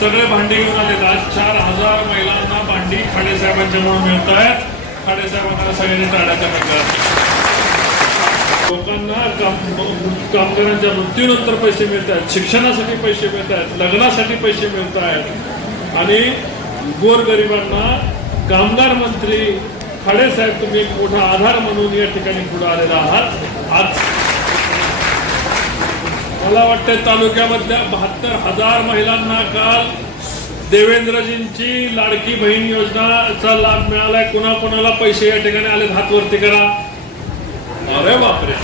सगळे भांडी घेऊन आले आज चार हजार महिलांना भांडी खाडेसाहेबांच्या म्हणून मिळत आहेत खाडेसाहेबांना सगळ्यांनी टाळ्याच्या नका लोकांना कामगारांच्या मृत्यूनंतर पैसे मिळत आहेत शिक्षणासाठी पैसे मिळत आहेत लग्नासाठी पैसे मिळत आहेत आणि गोरगरिबांना कामगार मंत्री खाडेसाहेब तुम्ही एक मोठा आधार म्हणून या ठिकाणी पुढे आलेला आहात. आज मला वाटतं तालुक्यामधल्या बहात्तर हजार महिलांना काल देवेंद्रजींची लाडकी बहीण योजनाचा लाभ मिळालाय. कुणाकोणाला पैसे या ठिकाणी आले हात वरती करा. अरे बापरे.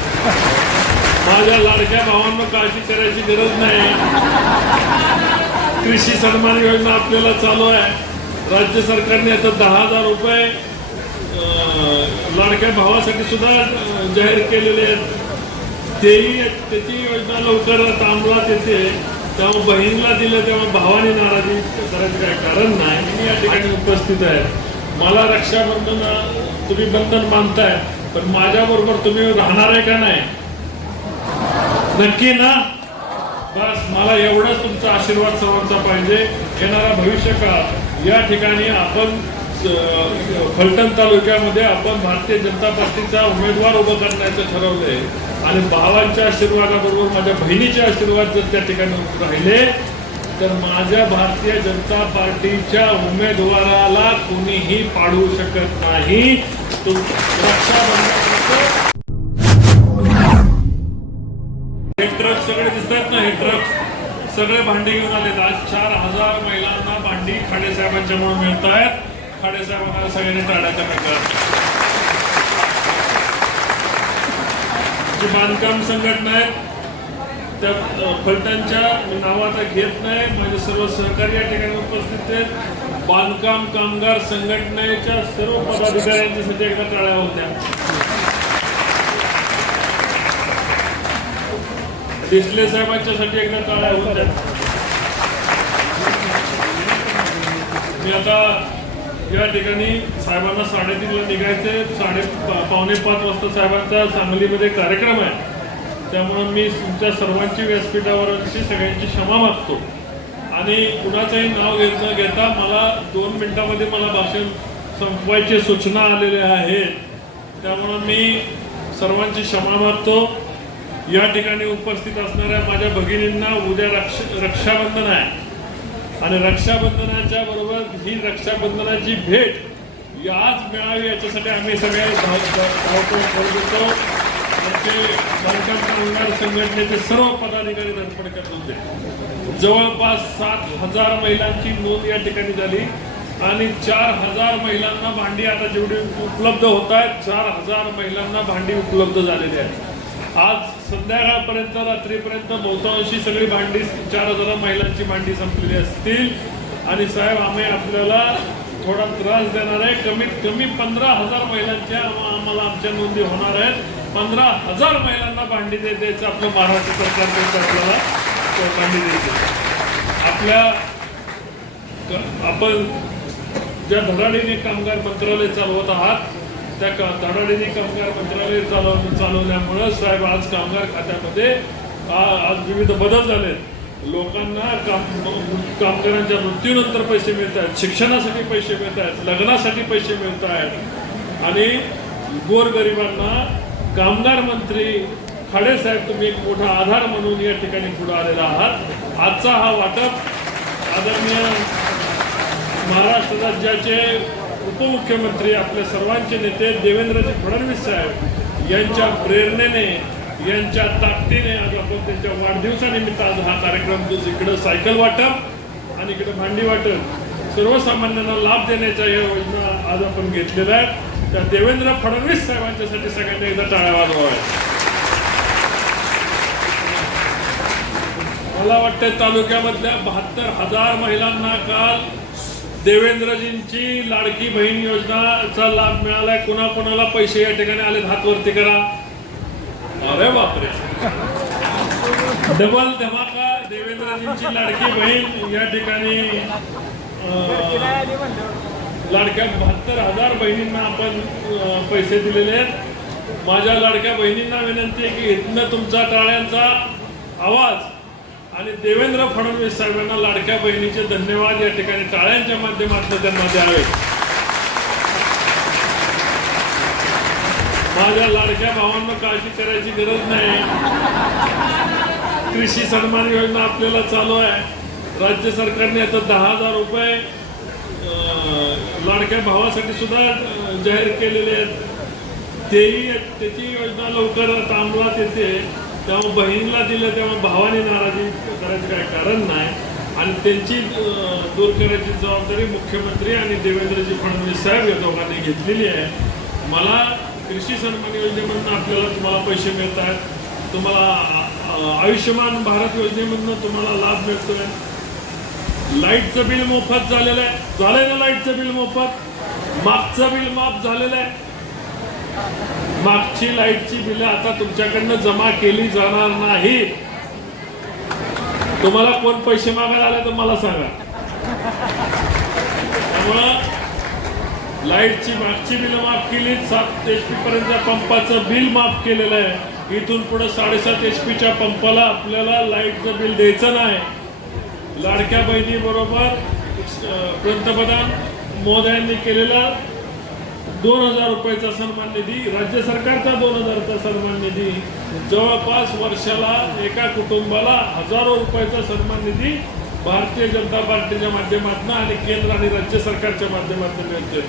माझ्या लाडक्या भावांना काळजी करायची गरज नाही. कृषी सन्मान योजना आपल्याला चालू आहे. राज्य सरकारने आता दहा हजार रुपये लाडक्या भावासाठी सुद्धा जाहीर केलेले आहेत. तेही त्याची योजना लवकर अंमलात येते. तेव्हा बहिणीला दिलं तेव्हा भावाने नाराजी करायचं काय कारण नाही. मी या ठिकाणी उपस्थित आहे. मला रक्षाबंधन तुम्ही बंधन मानताय पण माझ्या बरोबर तुम्ही राहणार आहे का नाही? नक्की ना? बस मला एवढाच तुमचा आशीर्वाद सर्वांचा पाहिजे. येणारा भविष्य काळ. या ठिकाणी आपण फलटण तालुक्यामध्ये आपण भारतीय जनता पार्टीचा उमेदवार उभं करण्याचं ठरवलंय. आणि भावांच्या आशीर्वादाबरोबर माझ्या बहिणीचे आशीर्वाद जर त्या ठिकाणी राहिले तर माझ्या भारतीय जनता पार्टीच्या उमेदवाराला कोणीही पाडू शकत नाही. तो हे ट्रक सगळे दिसतात ना हे ट्रक सगळे भांडी घेऊन आलेत. आज चार हजार महिलांना भांडी खाडेसाहेबांच्या म्हणून मिळत आहेत खाडेसाहेबांना सगळ्यांनी टाळ्याच्या नका जी बांधकाम संघटना आहेत त्या फलटांच्या नावाचा घेत नाही. माझे सर्व सहकारी या ठिकाणी उपस्थित आहेत. बांधकाम कामगार संघटनेच्या सर्व पदाधिकाऱ्यांच्यासाठी एकदा टाळ्या होत्या डिसले साहेबांच्यासाठी एकदा टाळ्या होत्या मी आता या ठिकाणी साहेबांना साडेतीनला निघायचे साडे पा- पावणे पाच वाजता साहेबांचा सांगलीमध्ये कार्यक्रम आहे. त्यामुळं मी तुमच्या सर्वांची व्यासपीठावरची सगळ्यांची क्षमा मागतो. आणि कुणाचंही नाव घेत न घेता मला दोन मिनिटामध्ये मला भाषण संपवायची सूचना आलेल्या आहेत त्यामुळं मी सर्वांची क्षमा मागतो. या ठिकाणी उपस्थित असणाऱ्या माझ्या भगिनींना उद्या रक्ष रक्षाबंधन आहे. आणि रक्षाबंधनाच्या बरोबर ही रक्षाबंधनाची भेट आज मिळावी याच्यासाठी आम्ही सगळे धाव- धाव- आमचे बांधकाम कामगार संघटनेचे सर्व पदाधिकारी धडपडकर होते. जवळपास सात हजार महिलांची नोंद या ठिकाणी झाली आणि चार हजार महिलांना भांडी आता जेवढी उपलब्ध होत आहेत चार हजार महिलांना भांडी उपलब्ध झालेली आहेत. आज संध्याकाळपर्यंत रात्रीपर्यंत बहुतांशी सगळी भांडी चार हजार महिलांची भांडी संपलेली असतील. आणि साहेब आम्ही आपल्याला थोडा त्रास देणार आहे. कमीत कमी पंधरा हजार महिलांच्या आम्हाला आमच्या नोंदी होणार आहेत. पंधरा हजार महिलांना भांडी दे द्यायचं आपलं महाराष्ट्र सरकार द्यायचं आपल्याला. भांडी द्यायचं. आपल्या आपण ज्या धडाडीने कामगार मंत्रालय चालवत आहात त्या का कामगार मंत्रालय चालव चालवल्यामुळं साहेब आज कामगार खात्यामध्ये आज विविध बदल झालेत. लोकांना काम कामगारांच्या मृत्यूनंतर पैसे मिळत आहेत शिक्षणासाठी पैसे मिळत आहेत लग्नासाठी पैसे मिळत आहेत आणि गोरगरिबांना कामगार मंत्री खाडेसाहेब तुम्ही एक मोठा आधार म्हणून या ठिकाणी पुढे आलेला आहात. आजचा हा वाटप आदरणीय महाराष्ट्र राज्याचे उपमुख्यमंत्री आपले सर्वांचे नेते देवेंद्रजी फडणवीस साहेब यांच्या प्रेरणेने यांच्या ताकदीने आज आपण त्यांच्या वाढदिवसानिमित्त आज हा कार्यक्रम इकडं सायकल वाटप आणि इकडं भांडी वाटप सर्वसामान्यांना लाभ देण्याच्या या योजना आज आपण घेतलेल्या आहेत. त्या देवेंद्र फडणवीस साहेबांच्यासाठी सगळ्यांनी एकदा टाळ्या वाजवाव्या मला वाटतं तालुक्यामधल्या बहात्तर हजार महिलांना काल देवेंद्रजींची लाडकी बहीण योजनाचा लाभ मिळालाय. कुणा कोणाला पैसे या ठिकाणी आले हात वरती करा. अरे बापरे. डबल धमाका देवेंद्रजींची लाडकी बहीण या ठिकाणी लाडक्या बहात्तर हजार बहिणींना आपण पैसे दिलेले आहेत. माझ्या लाडक्या बहिणींना विनंती आहे की इथनं तुमचा टाळ्यांचा आवाज आणि देवेंद्र फडणवीस साहेबांना लाडक्या बहिणीचे धन्यवाद या ठिकाणी टाळ्यांच्या माध्यमातून त्यांना द्यावे. माझ्या लाडक्या भावांना काळजी करायची गरज नाही. कृषी सन्मान योजना आपल्याला चालू आहे. राज्य सरकारने आता दहा हजार रुपये लाडक्या भावासाठी सुद्धा जाहीर केलेले आहेत. तेही त्याची योजना लवकर आता अंमलात येते. तेव्हा बहिणीला दिलं तेव्हा भावाने नाराजी करायचं काय कारण नाही. आणि त्यांची दूर करायची जबाबदारी मुख्यमंत्री आणि देवेंद्रजी फडणवीस साहेब या दोघांनी घेतलेली आहे. मला कृषी सन्मान योजनेमधून आपल्याला तुम्हाला पैसे मिळत आहेत. तुम्हाला आयुष्यमान भारत योजनेमधून तुम्हाला लाभ मिळतोय. लाईटचं बिल मोफत झालेलं आहे. झालं ना लाईटचं बिल मोफत? मागचं बिल माफ झालेलं आहे. मागची लाईटची बिलं आता तुमच्याकडनं जमा केली जाणार नाही. तुम्हाला कोण पैसे मागायला आले तर मला सांगा. त्यामुळं लाईटची मागची बिलं माफ केली सात एच पी पर्यंत पंपाचं बिल माफ केलेलं आहे. इथून पुढे साडेसात एच पीच्या पंपाला आपल्याला लाईटचं बिल द्यायचं नाही. लाडक्या बहिणी बरोबर पंतप्रधान मोदयांनी केलेलं दोन हजार रुपयाचा सन्मान निधी राज्य सरकारचा दोन हजारचा सन्मान निधी जवळपास वर्षाला एका कुटुंबाला हजारो रुपयाचा सन्मान निधी भारतीय जनता पार्टीच्या माध्यमातून आणि केंद्र आणि राज्य सरकारच्या माध्यमातून मिळतोय.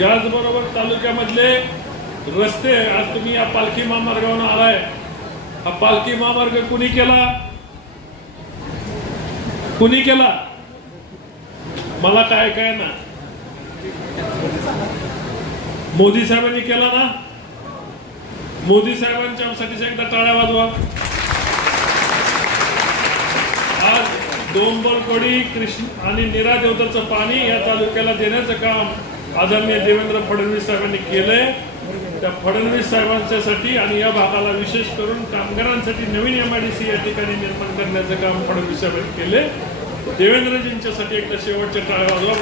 याचबरोबर तालुक्यामधले रस्ते आज तुम्ही या पालखी महामार्गावर आलाय. हा पालखी महामार्ग कुणी केला? कुणी केला? मला काय काय ना मोदी साहेबांनी केला ना? मोदी साहेबांच्या एकदा टाळ्या वाजवा. आज डोंबरकोडी कृष्ण आणि निरा देवताचं पाणी या तालुक्याला देण्याचं काम आदरणीय देवेंद्र फडणवीस साहेबांनी केलंय. त्या फडणवीस साहेबांच्यासाठी आणि या भागाला विशेष करून कामगारांसाठी नवीन एम आय डी सी या ठिकाणी निर्माण करण्याचं काम फडणवीस साहेबांनी केले देवेंद्रजींच्यासाठी एकदा शेवटच्या टाळ्या वाजवा.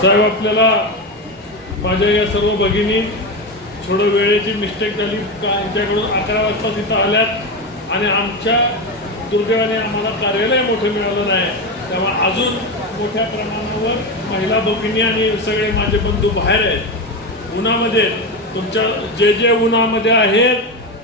साहेब आपल्याला माझ्या या सर्व भगिनी थोडं वेळेची मिस्टेक झाली. का आमच्याकडून अकरा वाजता तिथं आल्यात आणि आमच्या दुर्दैवाने आम्हाला कार्यालय मोठं मिळालं नाही. तेव्हा अजून मोठ्या प्रमाणावर महिला भगिनी आणि सगळे माझे बंधू बाहेर आहेत. उन्हामध्ये तुमच्या जे जे उन्हामध्ये आहेत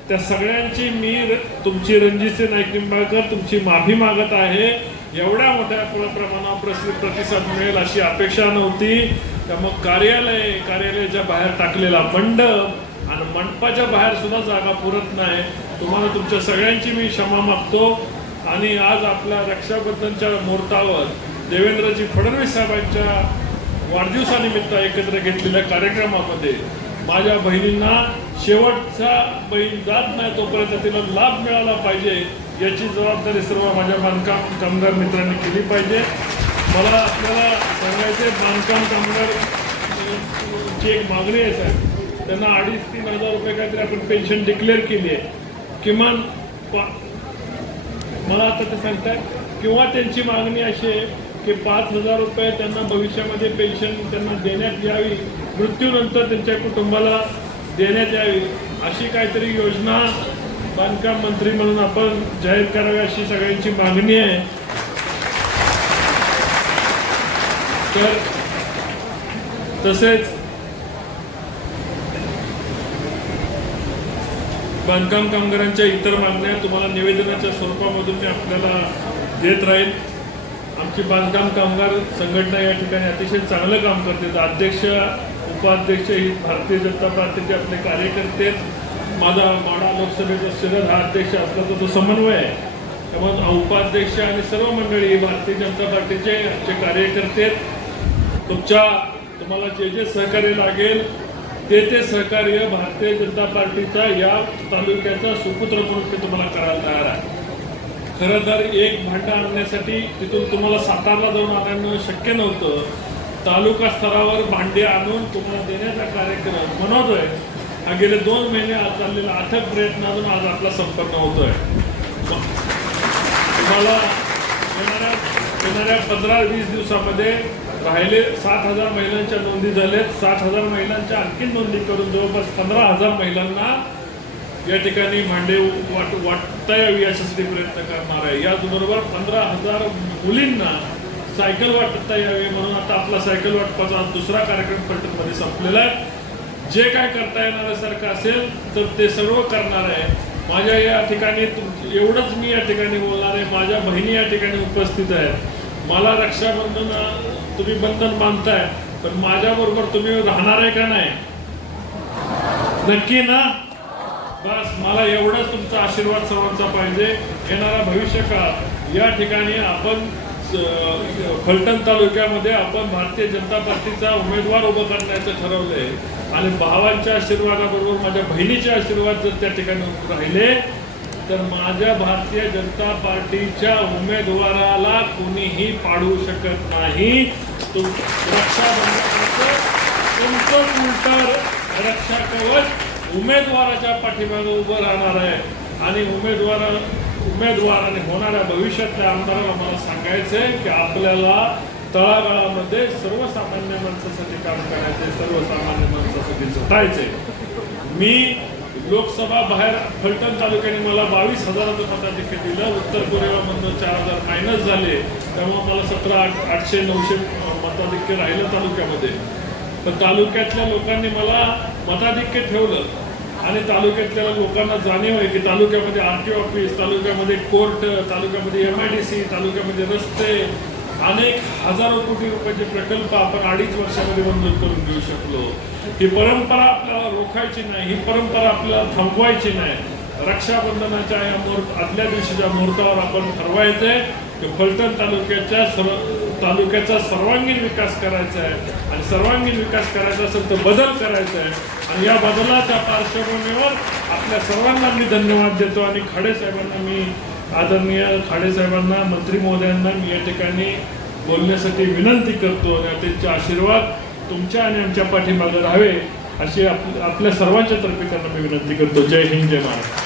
त्या सगळ्यांची मी र- तुमची रणजितसिंह नाईक निंबाळकर तुमची माफी मागत आहे. एवढ्या मोठ्या प्र- प्रमाणावर प्रसि- प्रतिसाद मिळेल अशी अपेक्षा नव्हती. त्यामुळे कार्यालय कार्यालयाच्या बाहेर टाकलेला मंडप आणि मंडपाच्या बाहेर सुद्धा जागा पुरत नाही. तुम्हाला तुमच्या सगळ्यांची मी क्षमा मागतो. आणि आज आपल्या रक्षाबंधनच्या मुहूर्तावर देवेंद्रजी फडणवीस साहेबांच्या वाढदिवसानिमित्त एकत्र घेतलेल्या कार्यक्रमामध्ये माझ्या बहिणींना शेवटचा बहीण जात नाही तोपर्यंत तिला लाभ मिळाला पाहिजे. याची जबाबदारी सर्व माझ्या बांधकाम कामगार मित्रांनी केली पाहिजे. मला आपल्याला सांगायचे बांधकाम कामगार ची एक मागणी आहे साहेब त्यांना अडीच तीन हजार रुपये काहीतरी आपण पेन्शन डिक्लेअर केली आहे. किमान पा- मला आता ते सांगताय किंवा त्यांची मागणी अशी आहे की पाच हजार रुपये त्यांना भविष्यामध्ये पेन्शन त्यांना देण्यात यावी मृत्यूनंतर त्यांच्या कुटुंबाला देण्यात यावी अशी काहीतरी योजना बांधकाम मंत्री म्हणून आपण जाहीर करावी अशी सगळ्यांची मागणी आहे. तर तसेच बांधकाम कामगारांच्या इतर मागण्या तुम्हाला निवेदनाच्या स्वरूपामधून मी आपल्याला देत राहील आमची बांधकाम कामगार संघटना या ठिकाणी अतिशय चांगलं काम करते. अध्यक्ष उपाध्यक्ष ही भारतीय जनता पार्टीचे आपले कार्यकर्ते आहेत. माझा माडा लोकसभेचा शरद हा अध्यक्ष असला तर तो समन्वय आहे त्यामुळे उपाध्यक्ष आणि सर्व मंडळी भारतीय जनता पार्टीचे आमचे कार्यकर्ते आहेत. तुमच्या तुम्हाला जे जे सहकार्य लागेल ते ते सहकार्य भारतीय जनता पार्टीचा या तालुक्याचा सुपुत्र म्हणून ते तुम्हाला करायला तयार आहे. खरं तर एक भांडा आणण्यासाठी तिथून तुम्हाला सातारला जाऊन आणणं शक्य नव्हतं. तालुका स्तरावर भांडे आणून तुम्हाला देण्याचा कार्यक्रम बनवतोय हा गेले दोन महिने आज चाललेला अथक प्रयत्नातून आज आपला संपर्क होतोय. तुम्हाला येणाऱ्या येणाऱ्या पंधरा वीस दिवसामध्ये राहिले सात हजार महिलांच्या नोंदी झाल्यात सात हजार महिलांच्या आणखी नोंदी करून जवळपास पंधरा हजार महिलांना या ठिकाणी भांडे वाट वाटता यावी याच्यासाठी प्रयत्न करणार आहे. याचबरोबर पंधरा हजार मुलींना सायकल वाटता यावी म्हणून आता आपला सायकल वाटपाचा दुसरा कार्यक्रम फलटणमध्ये संपलेला आहे. जे काय करता येणाऱ्यासारखं असेल तर ते सर्व करणार आहे. माझ्या या ठिकाणी एवढंच मी या ठिकाणी बोलणार आहे. माझ्या बहिणी या ठिकाणी उपस्थित आहेत. मला रक्षाबंधन तुम्ही बंधन बांधताय पण माझ्याबरोबर तुम्ही राहणार आहे का नाही? नक्की ना? बस मला एवढाच तुमचा आशीर्वाद सर्वांचा पाहिजे. येणारा भविष्य काळ या ठिकाणी आपण फलटण तालुक्यामध्ये आपण भारतीय जनता पार्टीचा उमेदवार उभं करण्याचं ठरवलंय. आणि भावांच्या आशीर्वादाबरोबर माझ्या बहिणीचे आशीर्वाद जर त्या ठिकाणी राहिले तर माझ्या भारतीय जनता पार्टीच्या उमेदवाराला कोणीही पाडू शकत नाही. तो रक्षाबंधनाचं तुमचं उलट रक्षा कवच उमेदवाराच्या पाठीमागे उभं राहणार आहे. आणि उमेदवारा उमेदवार आणि होणाऱ्या भविष्यातल्या आमदाराला मला सांगायचं आहे की आपल्याला तळागाळामध्ये सर्वसामान्य माणसासाठी काम करायचे सर्वसामान्य माणसासाठी झटायचे मी लोकसभा बाहेर फलटण तालुक्याने मला बावीस हजाराचं मताधिक्य दिलं उत्तर कोरेगावमधनं चार हजार मायनस झाले त्यामुळे मला सतरा आठ आठशे नऊशे मताधिक्य राहिलं तालुक्यामध्ये. तर तालुक्यातल्या लोकांनी मला मताधिक्य ठेवलं. आणि तालुक्यातल्या लोकांना जाणीव आहे की तालुक्यामध्ये आर टी ऑफिस तालुक्यामध्ये कोर्ट तालुक्यामध्ये एम आय डी सी तालुक्यामध्ये रस्ते अनेक हजारो कोटी रुपयाचे प्रकल्प आपण अडीच वर्षामध्ये मंजूर करून घेऊ शकलो. ही परंपरा आपल्याला रोखायची नाही ही परंपरा आपल्याला थांबवायची नाही. रक्षाबंधनाच्या या मुहूर्त आदल्या दिवशीच्या मुहूर्तावर आपण ठरवायचंय की फलटण तालुक्याच्या सर्व तालुक्याचा सर्वांगीण विकास करायचा आहे आणि सर्वांगीण विकास करायचा असेल तर बदल करायचा आहे. आणि या बदलाच्या पार्श्वभूमीवर आपल्या सर्वांना मी धन्यवाद देतो आणि खाडे साहेबांना मी आदरणीय खाडे साहेबांना मंत्री महोदयांना मी या ठिकाणी बोलण्यासाठी विनंती करतो आणि त्यांचे आशीर्वाद तुमच्या आणि आमच्या पाठीमागे राहावे अशी आप आपल्या सर्वांच्या तर्फे त्यांना मी विनंती करतो. जय हिंद जय महाराष्ट्र.